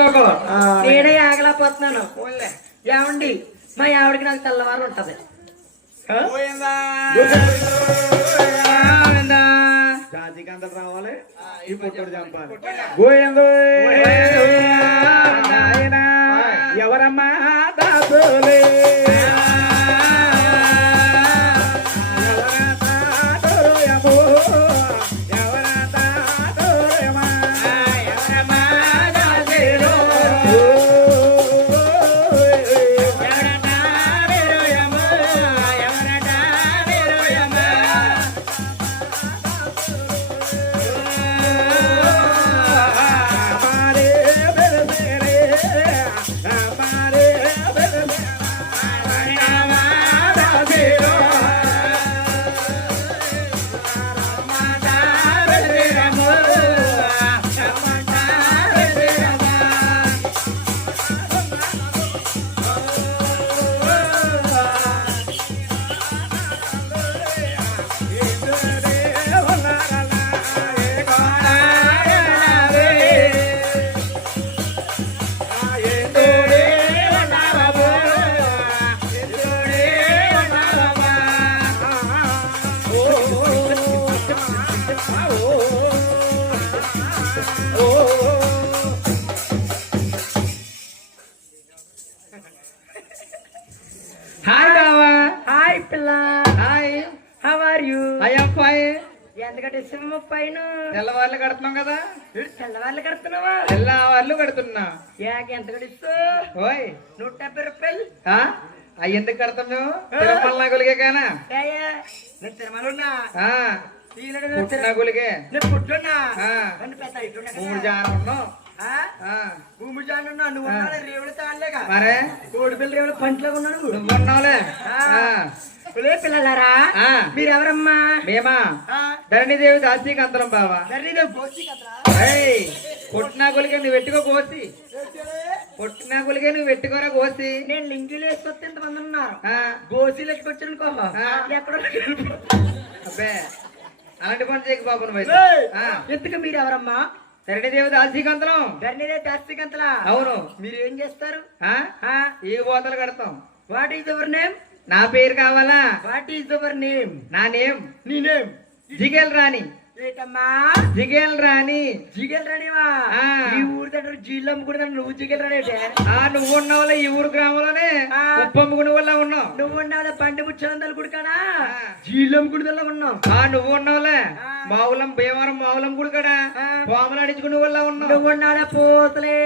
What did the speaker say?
ఊరుకోకో నేనే ఆగలేకపోతున్నాను ఏమండి మా ఆవిడకి నాకు తెల్లవారు ఉంటది జాతికంతలు రావాలి ఈ పుట్టుడు చంపాలి గోయందో ఎవరమ్మా దాసోలే హాయ్ బావా హాయ్ పిల్ల hi how are you I am fine ఎందుకంటే సింహ పైన తెల్లవార్లు కడుతున్నాం కదా తెల్లవాళ్ళు కడుతున్నావా తెల్లవార్లు కడుతున్నా యాక ఎంత కడిస్తూ ఓయ్ 170 రూపాయలు అవి ఎందుకు కడతాం మేము తిరుమల గులిగే కానా నేను తిరుమలన్నా పుట్టిన గులిగే నేను పుట్టున్నా ఆ. నన్ను పెద్ద ఇటున్నా కదా. 3 జానం ఉన్నాం భూమి జానున్నా నువ్వు ఉన్నాడు రేవులు తాళ్ళేగా మరే కోడి పిల్ల రేవులు పంటలో ఉన్నాడు నువ్వు ఉన్నావులే పిల్లలారా ఆ. మీరెవరమ్మా మేమా ధరణిదేవి దాసీకంతరం బావా పుట్టిన గులిగే నువ్వు పెట్టుకో కోసి పుట్టిన గులిగే నువ్వు పెట్టుకోరా కోసి నేను లింగిలు వేసుకొస్తే ఇంతమంది ఉన్నారు ఆ. గోసీలు వేసుకొచ్చానుకో ఎక్కడో అబ్బే అలాంటి పని చేయకు బాబు నువ్వు ఎందుకు మీరు ఎవరమ్మా ధరణిదేవి దాసీకంతరం ధరణిదే దాస్తికంతలా అవును మీరు ఏం చేస్తారు ఈ కోతలు కడతాం వాట్ ఈజ్ యువర్ నేమ్ నా పేరు కావాలా వాట్ ఈజ్ యువర్ నేమ్ నా నేమ్ నీ నేమ్ జిగేల్ రాణి ఏటమ్మా జిగేల్ రాణి జిగేల్ రానివా ఆ. ఈ ఊరి దగ్గర జీళ్ళు అమ్ముకుంటా నువ్వు జిగేల్ రానేటే నువ్వు ఉన్నావులే ఈ ఊరు గ్రామంలోనే ఉప్పు అమ్ముకునే వాళ్ళ ఉన్నావు నువ్వు ఉన్నావు బండి ముచ్చలందరూ గుడికాడా జీళ్ళు అమ్ముకుంటా ఉన్నావు నువ్వు ఉన్నావులే మావులం భీమవరం మావులం గుడి కాడ పాములు అడించుకునే వాళ్ళ ఉన్నావు నువ్వు ఉన్నాడా పోతలే